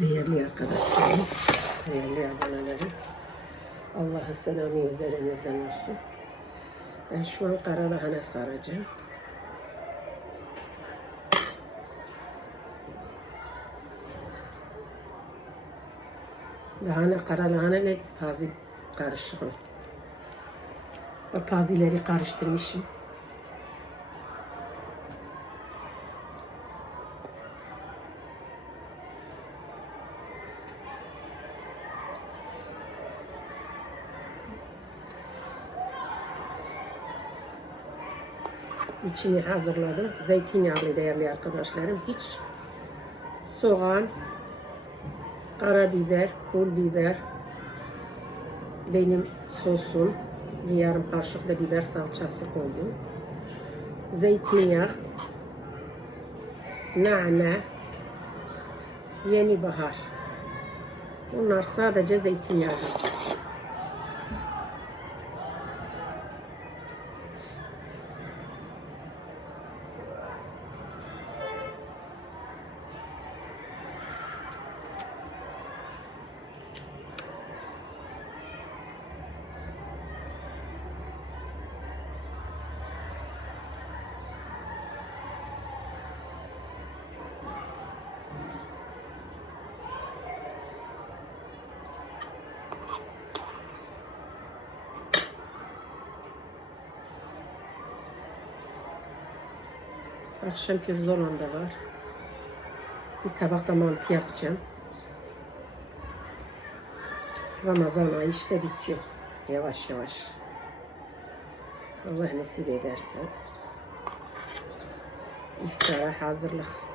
Değerli arkadaşlarım, değerli abonelerim, Allah'a selamı üzerinizden olsun. Ben şu an kara lahana saracağım. Lahana, kara lahana ile pazi karışık. Pazileri karıştırmışım. İçini hazırladım. Zeytinyağlı değerli arkadaşlarım. Hiç soğan, karabiber, pul biber, benim sosum, bir yarım kaşık da biber salçası koydum. Zeytinyağı, nane, yeni bahar. Bunlar sadece zeytinyağı. Akşam pirzolam da var. Bir tabakta mantı yapacağım. Ramazan ayı işte bitiyor. Yavaş yavaş. Allah nasip ederse. İftara hazırlık.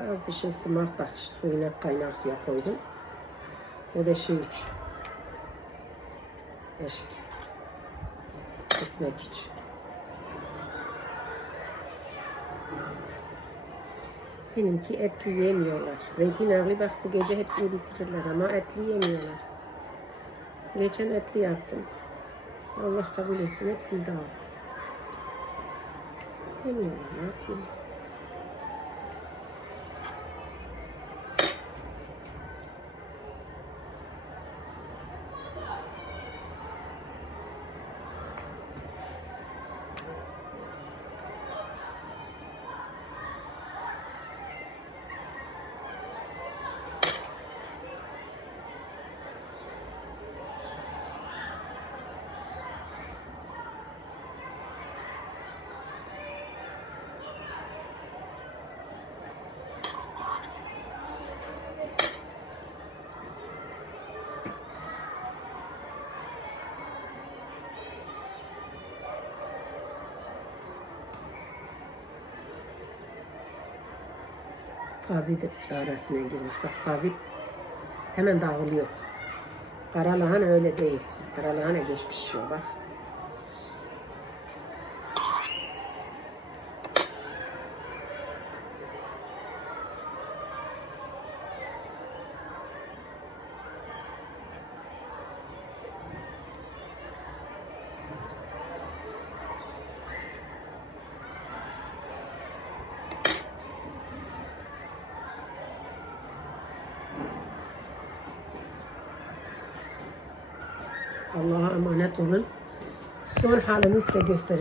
Az bir şey sımak da suyuna kaynar suya koydum. O da şey üç. Beş. Ekmek üç. Benimki etli yemiyorlar. Zeytinyağlı bak bu gece hepsini bitirirler ama etli yemiyorlar. Geçen etli yaptım. Allah kabul etsin hepsini dağıttım. Yemiyorlar ne yapayım. Pazi de arasına girmiş. Bak pazi hemen dağılıyor. Kara lahana öyle değil. Kara lahana geç pişiyor bak. Allah'a emanet olun. Son halini size göstereceğim.